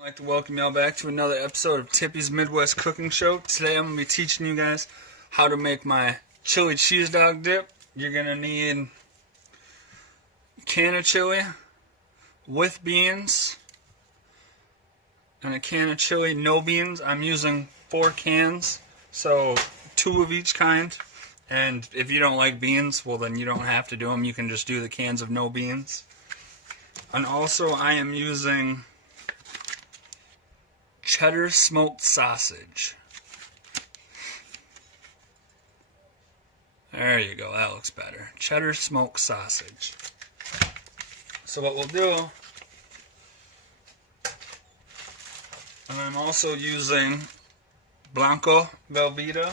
I'd like to welcome y'all back to another episode of Tippy's Midwest Cooking Show. Today I'm going to be teaching you guys how to make my chili cheese dog dip. You're going to need a can of chili with beans and a can of chili no beans. I'm using 4 cans, so 2 of each kind. And if you don't like beans, well then you don't have to do them. You can just do the cans of no beans. And also I am using cheddar smoked sausage. There you go, that looks better. Cheddar smoked sausage. So what we'll do, and I'm also using Blanco Velveeta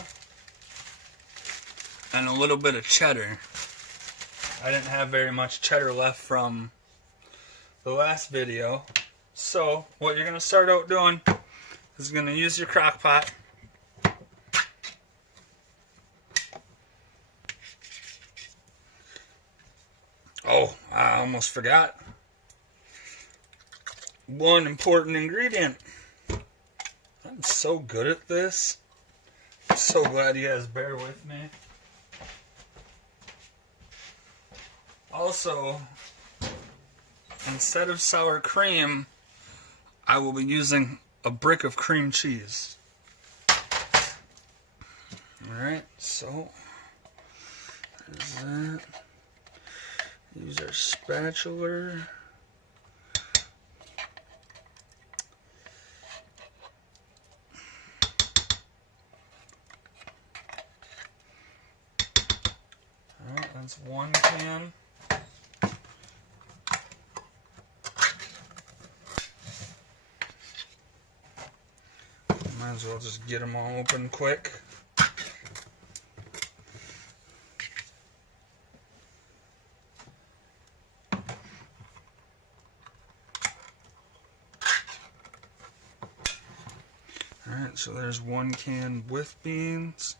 and a little bit of cheddar. I didn't have very much cheddar left from the last video. So what you're going to start out doing is going to use your crock pot. Oh, I almost forgot. One important ingredient. I'm so good at this. I'm so glad you guys bear with me. Also, instead of sour cream, I will be using a brick of cream cheese. Alright, so there's that. Use our spatula. Alright, that's 1 can. Might as well just get them all open quick. Alright, so there's 1 can with beans.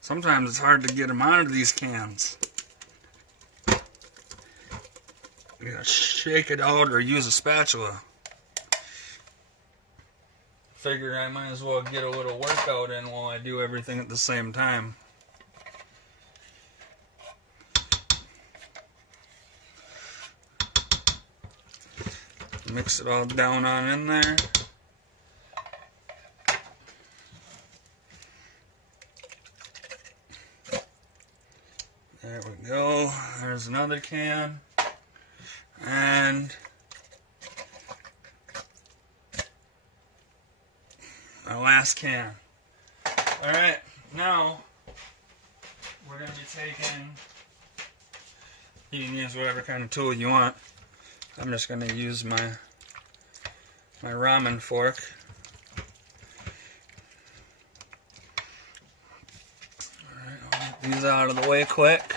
Sometimes it's hard to get them out of these cans. You gotta shake it out or use a spatula. Figure I might as well get a little workout in while I do everything at the same time. Mix it all down on in there. There we go. There's another can. And my last can. Alright, now we're going to be taking, you can use whatever kind of tool you want. I'm just going to use my ramen fork. Alright, I'll get these out of the way quick.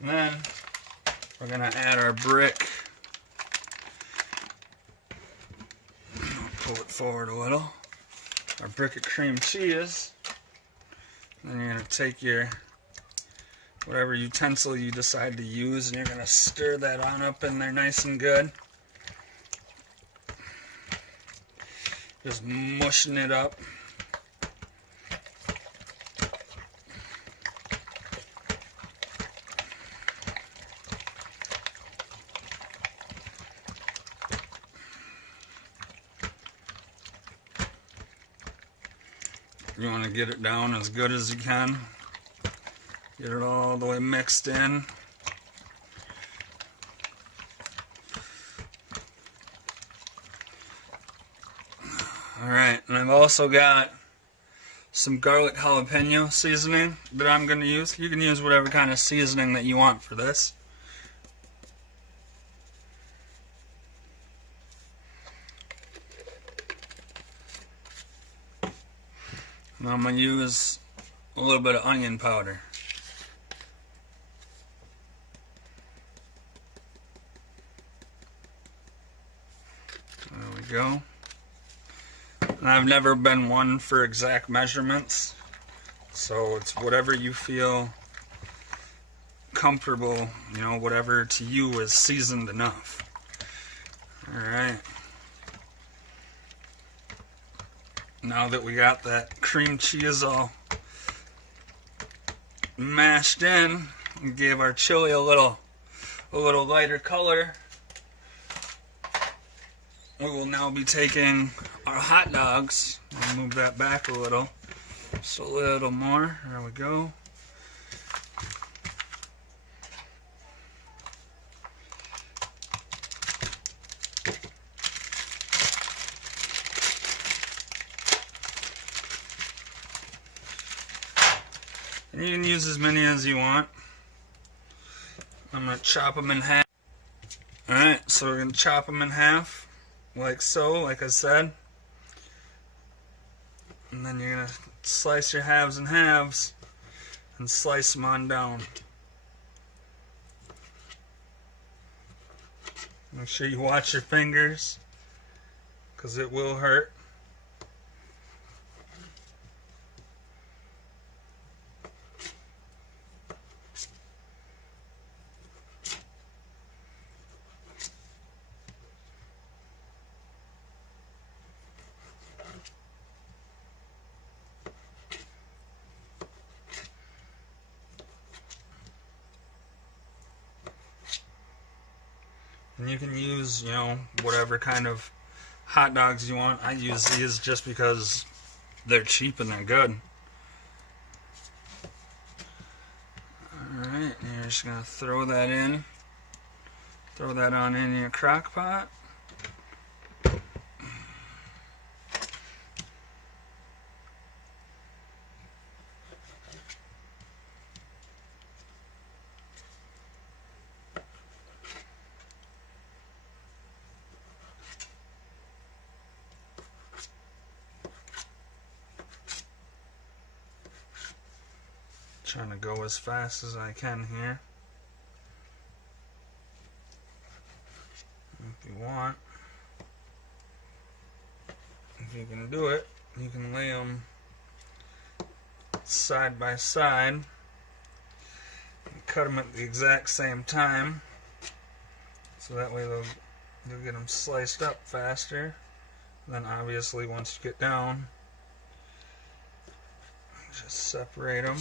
And then we're going to add our brick. Pull it forward a little. Our brick of cream cheese. Then you're going to take your whatever utensil you decide to use and you're going to stir that on up in there nice and good. Just mushing it up. You want to get it down as good as you can. Get it all the way mixed in. Alright, and I've also got some garlic jalapeno seasoning that I'm going to use. You can use whatever kind of seasoning that you want for this. And I'm going to use a little bit of onion powder. go. And I've never been one for exact measurements, so it's whatever you feel comfortable, you know, whatever to you is seasoned enough. Alright. Now that we got that cream cheese all mashed in and gave our chili a little lighter color, we will now be taking our hot dogs. I'll move that back a little, just a little more. There we go. And you can use as many as you want. I'm going to chop them in half. Alright, so we're going to chop them in half, like so, like I said. And then you're going to slice your halves in halves and slice them on down. Make sure you watch your fingers, because it will hurt. And you can use, you know, whatever kind of hot dogs you want. I use these just because they're cheap and they're good. Alright, and you're just going to throw that in. Throw that on in your crock pot. Trying to go as fast as I can here. If you want, if you can do it, you can lay them side by side and cut them at the exact same time, so that way you'll get them sliced up faster. And then obviously once you get down, just separate them.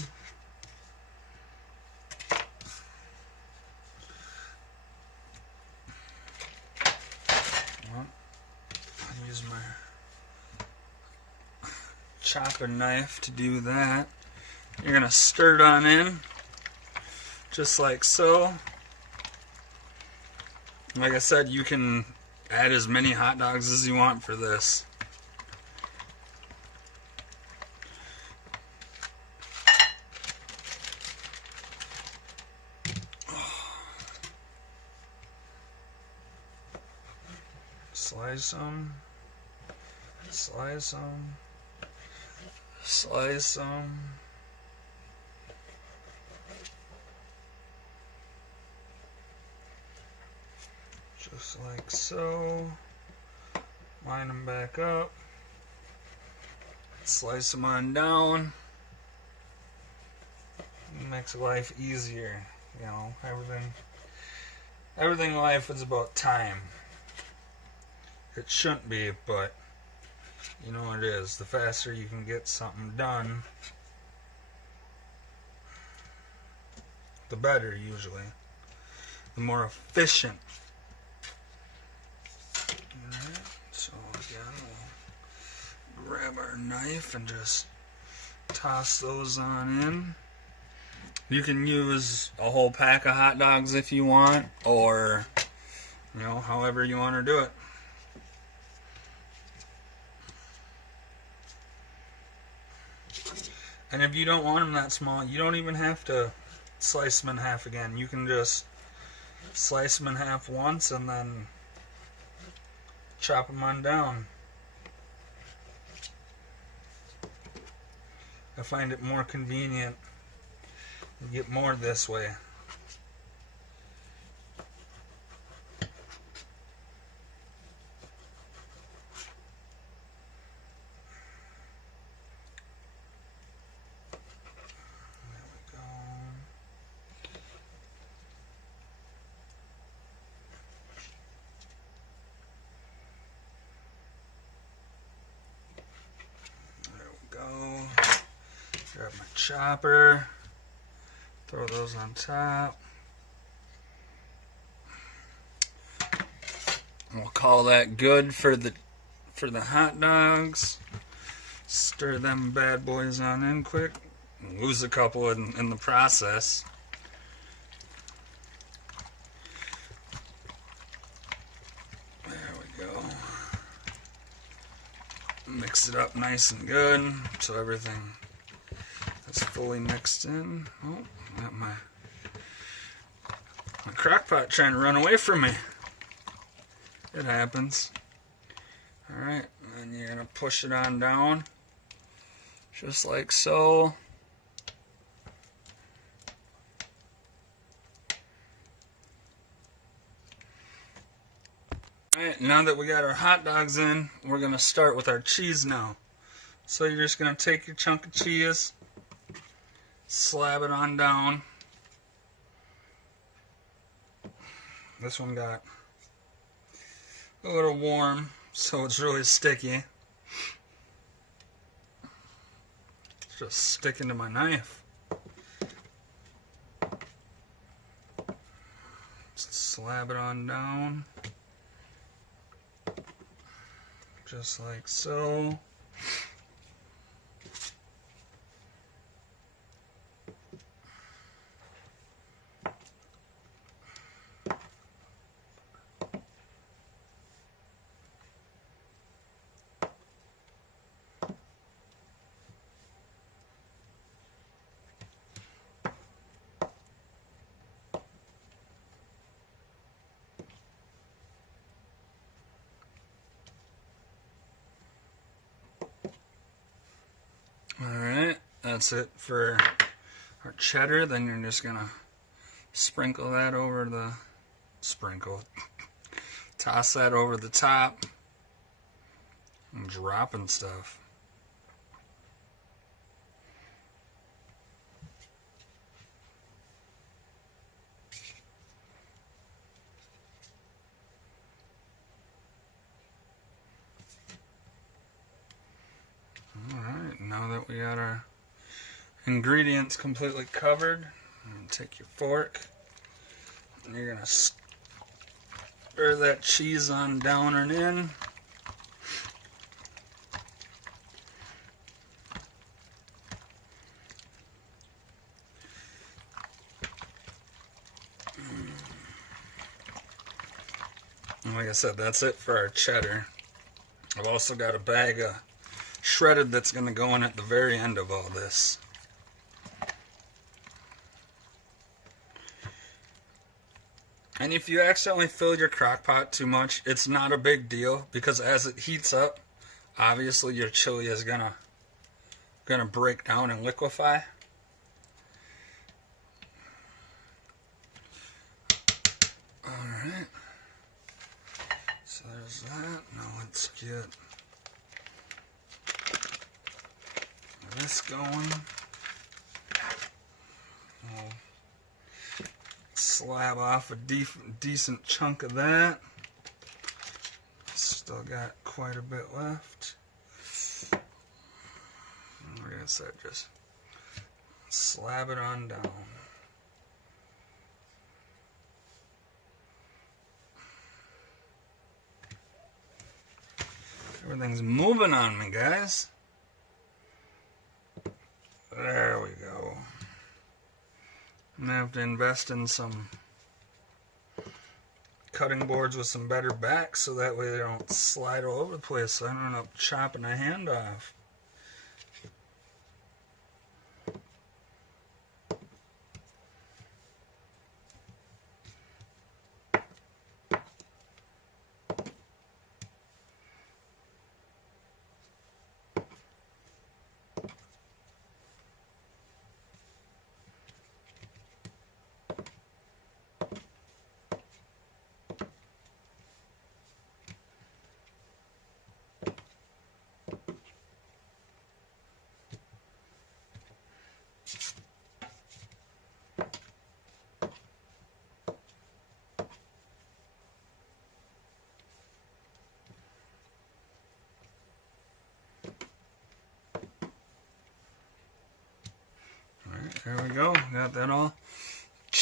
Use my chopper knife to do that. You're going to stir it on in, just like so. Like I said, you can add as many hot dogs as you want for this. Slice them. Slice them. Slice them. Just like so. Line them back up. Slice them on down. It makes life easier. You know, everything in life is about time. It shouldn't be, but you know it is. The faster you can get something done, the better usually. The more efficient. Alright, so again we'll grab our knife and just toss those on in. You can use a whole pack of hot dogs if you want, or you know, however you want to do it. And if you don't want them that small, you don't even have to slice them in half again. You can just slice them in half once and then chop them on down. I find it more convenient to get more this way. chopper. Throw those on top. We'll call that good for the hot dogs. Stir them bad boys on in quick. Lose a couple in the process. There we go. Mix it up nice and good so everything is fully mixed in. Oh, got my crock pot trying to run away from me. It happens. Alright, and you're going to push it on down. Just like so. Alright, now that we got our hot dogs in, we're going to start with our cheese now. So you're just going to take your chunk of cheese, slab it on down. This one got a little warm, so it's really sticky. It's just sticking to my knife. Slab it on down. Just like so. Alright, that's it for our cheddar. Then you're just gonna sprinkle that over the toss that over the top and dropping stuff. Alright, now that we got our ingredients completely covered, take your fork and you're gonna stir that cheese on down and in. And like I said, that's it for our cheddar. I've also got a bag of shredded that's going to go in at the very end of all this. And if you accidentally fill your crock pot too much, it's not a big deal, because as it heats up, obviously your chili is gonna break down and liquefy. Alright. So there's that. Now let's get this going. We'll slab off a decent chunk of that. Still got quite a bit left. And like I said, just slab it on down. Everything's moving on me, guys. There we go. I'm gonna have to invest in some cutting boards with some better backs so that way they don't slide all over the place, so I don't end up chopping a hand off.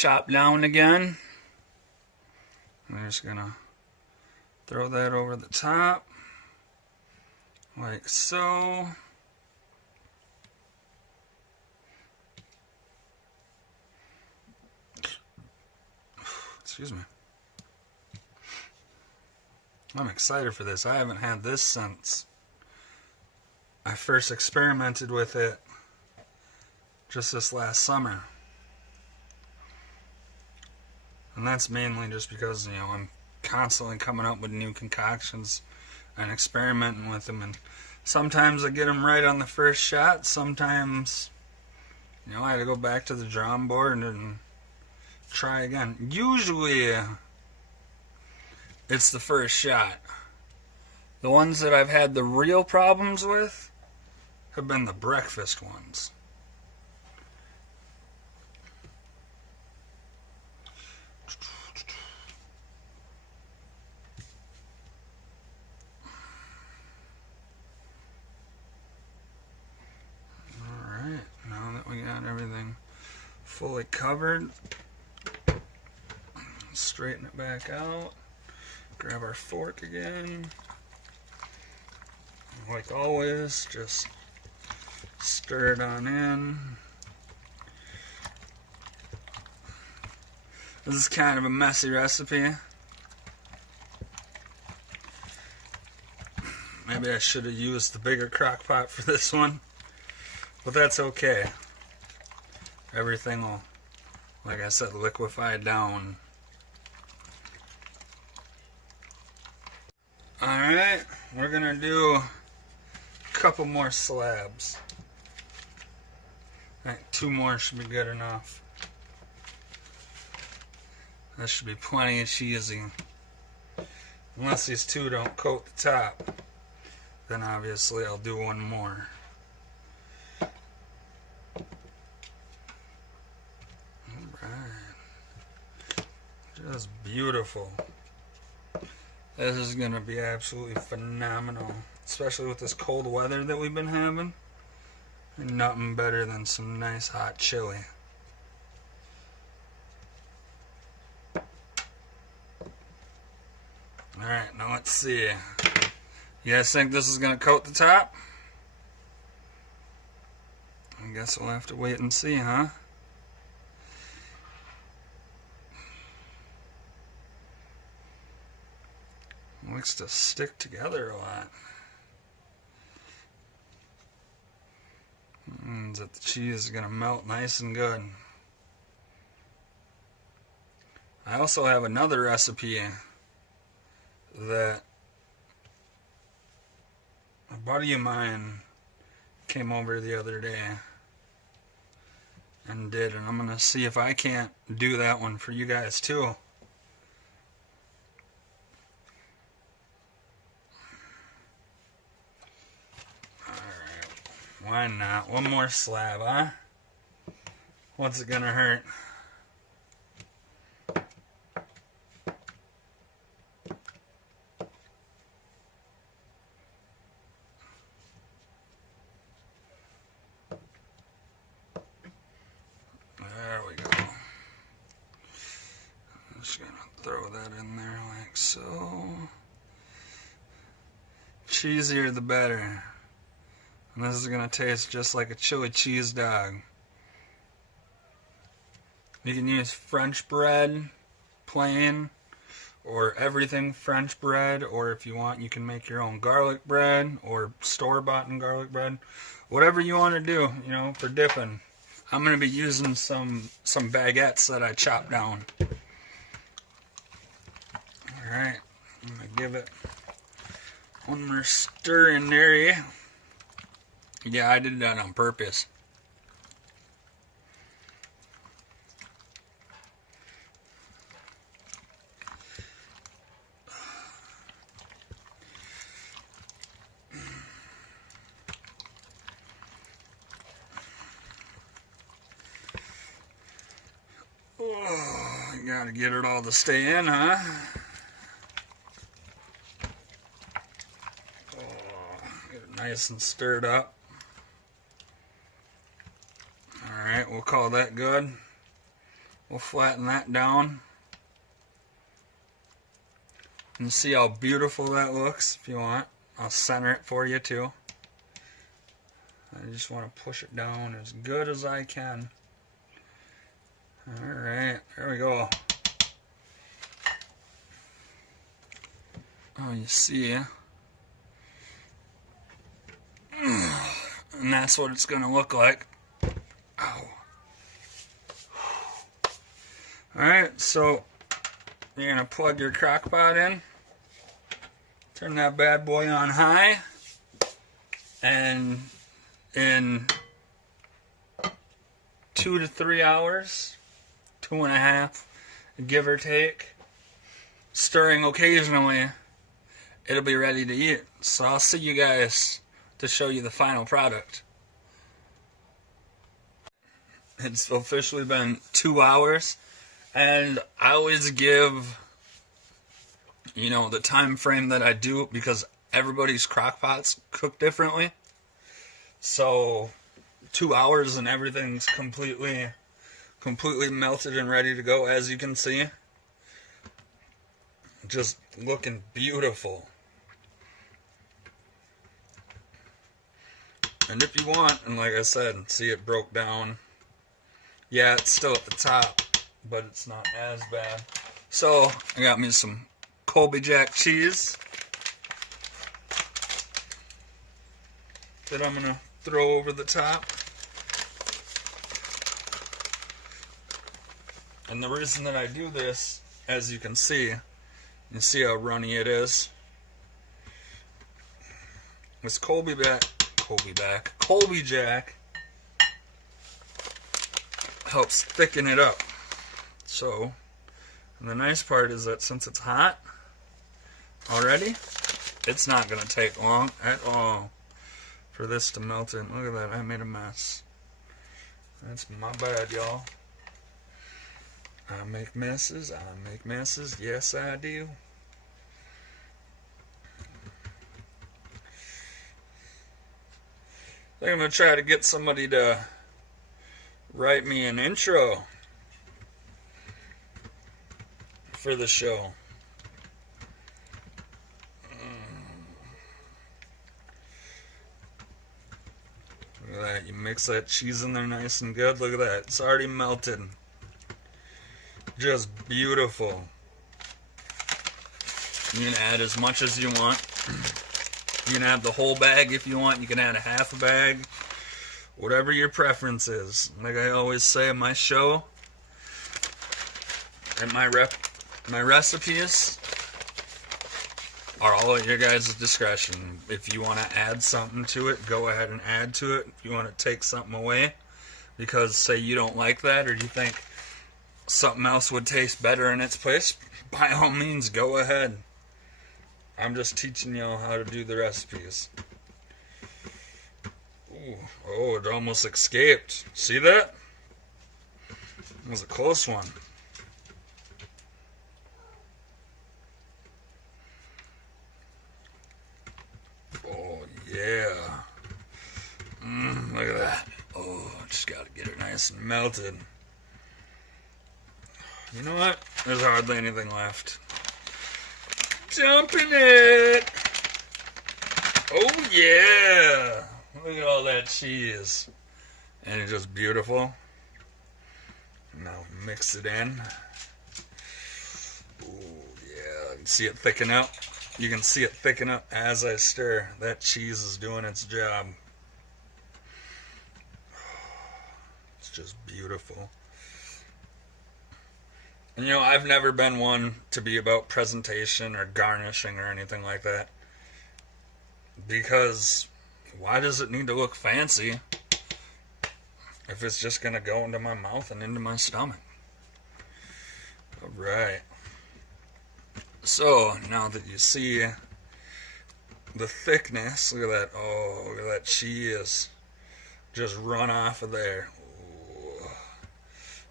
chop down again. I'm just gonna throw that over the top, like so. Excuse me. I'm excited for this. I haven't had this since I first experimented with it just this last summer. And that's mainly just because, you know, I'm constantly coming up with new concoctions and experimenting with them. And sometimes I get them right on the first shot. Sometimes, you know, I had to go back to the drawing board and try again. Usually, it's the first shot. The ones that I've had the real problems with have been the breakfast ones. Alright, now that we got everything fully covered, straighten it back out. Grab our fork again. Like always, just stir it on in. This is kind of a messy recipe. Maybe I should have used the bigger crock pot for this one, but that's okay. Everything will, like I said, liquefy down. Alright, we're gonna do a couple more slabs. I think 2 more should be good enough. That should be plenty cheesy. Unless these 2 don't coat the top, then obviously I'll do 1 more. Alright. Just beautiful. This is going to be absolutely phenomenal, especially with this cold weather that we've been having. And nothing better than some nice hot chili. Alright, now let's see. You guys think this is going to coat the top? I guess we'll have to wait and see, huh? Likes to stick together a lot. Means that the cheese is going to melt nice and good. I also have another recipe that a buddy of mine came over the other day and did, and I'm going to see if I can't do that one for you guys too. Why not? 1 more slab, huh? What's it gonna hurt? There we go. I'm just gonna throw that in there like so. Cheesier the better. And this is going to taste just like a chili cheese dog. You can use French bread, plain, or everything French bread, or if you want, you can make your own garlic bread, or store-bought garlic bread. Whatever you want to do, you know, for dipping. I'm going to be using some baguettes that I chopped down. Alright, I'm going to give it 1 more stir in there. Yeah, I did that on purpose. Oh, you gotta get it all to stay in, huh? Oh, get it nice and stirred up. Alright, we'll call that good. We'll flatten that down. And see how beautiful that looks if you want. I'll center it for you too. I just want to push it down as good as I can. Alright, there we go. Oh, you see. And that's what it's going to look like. Ow. Alright, so you're going to plug your crock pot in. Turn that bad boy on high. And in 2 to 3 hours, 2.5, give or take, stirring occasionally, it'll be ready to eat. So I'll see you guys to show you the final product. It's officially been 2 hours, and I always give, you know, the time frame that I do because everybody's crock pots cook differently. So 2 hours and everything's completely melted and ready to go, as you can see. Just looking beautiful. And if you want, and like I said, see it broke down. Yeah, it's still at the top, but it's not as bad. So I got me some Colby Jack cheese that I'm gonna throw over the top. And the reason that I do this, as you can see, you see how runny it is. This Colby Jack helps thicken it up. So, and the nice part is that since it's hot already, it's not going to take long at all for this to melt in. Look at that, I made a mess. That's my bad, y'all. I make messes, yes I do. I think I'm going to try to get somebody to write me an intro for the show. Look at that, you mix that cheese in there nice and good. Look at that, it's already melted. Just beautiful. You can add as much as you want. You can have the whole bag if you want. You can add a half a bag. Whatever your preference is. Like I always say in my show, and my recipes are all at your guys' discretion. If you want to add something to it, go ahead and add to it. If you want to take something away, because say you don't like that or you think something else would taste better in its place, by all means go ahead. I'm just teaching y'all how to do the recipes. Ooh, oh, it almost escaped. See that? It was a close one. Oh yeah. Look at that. Oh, just gotta get it nice and melted. You know what? There's hardly anything left. Dump in it! Oh yeah! Look at all that cheese. And it's just beautiful. Now mix it in. Oh yeah, you can see it thicken up. You can see it thicken up as I stir. That cheese is doing its job. It's just beautiful. And you know, I've never been one to be about presentation or garnishing or anything like that. Because why does it need to look fancy if it's just going to go into my mouth and into my stomach? Alright. So, now that you see the thickness, look at that. Oh, look at that cheese. Just run off of there. Ooh.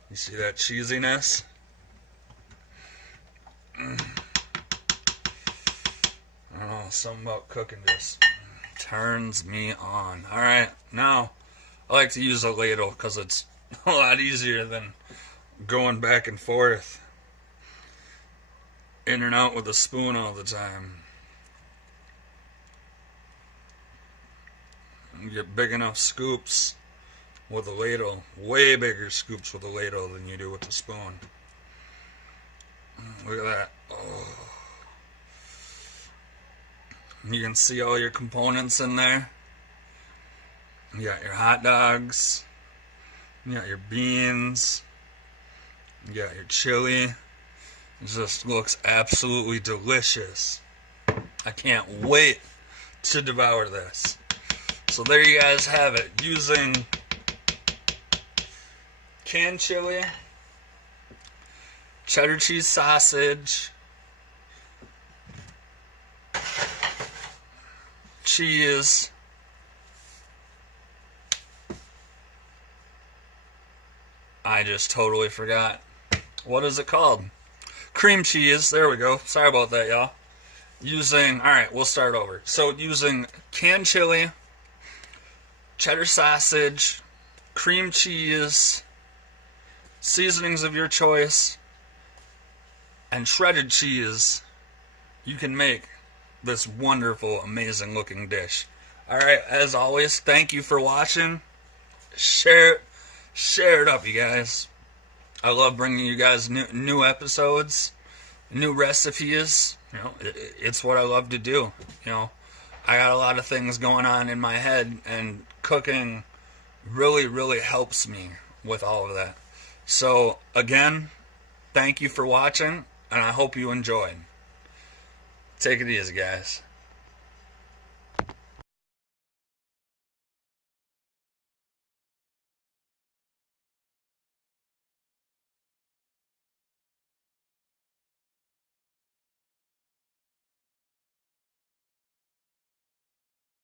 You see that cheesiness? I don't know, something about cooking just turns me on. Alright, now I like to use a ladle because it's a lot easier than going back and forth, in and out with a spoon all the time. You get big enough scoops with a ladle, way bigger scoops with a ladle than you do with a spoon. Look at that. Oh. You can see all your components in there. You got your hot dogs, you got your beans, you got your chili. It just looks absolutely delicious. I can't wait to devour this. So there you guys have it. Using canned chili, cheddar cheese sausage, cheese, I just totally forgot. What is it called? Cream cheese. There we go. Sorry about that, y'all. Alright, we'll start over. So using canned chili, cheddar sausage, cream cheese, seasonings of your choice, and shredded cheese, you can make this wonderful, amazing looking dish. Alright, as always, thank you for watching. Share it up, you guys. I love bringing you guys new episodes, new recipes. You know, it's what I love to do. You know, I got a lot of things going on in my head, and cooking really, really helps me with all of that. So, again, thank you for watching, and I hope you enjoyed. Take it easy, guys.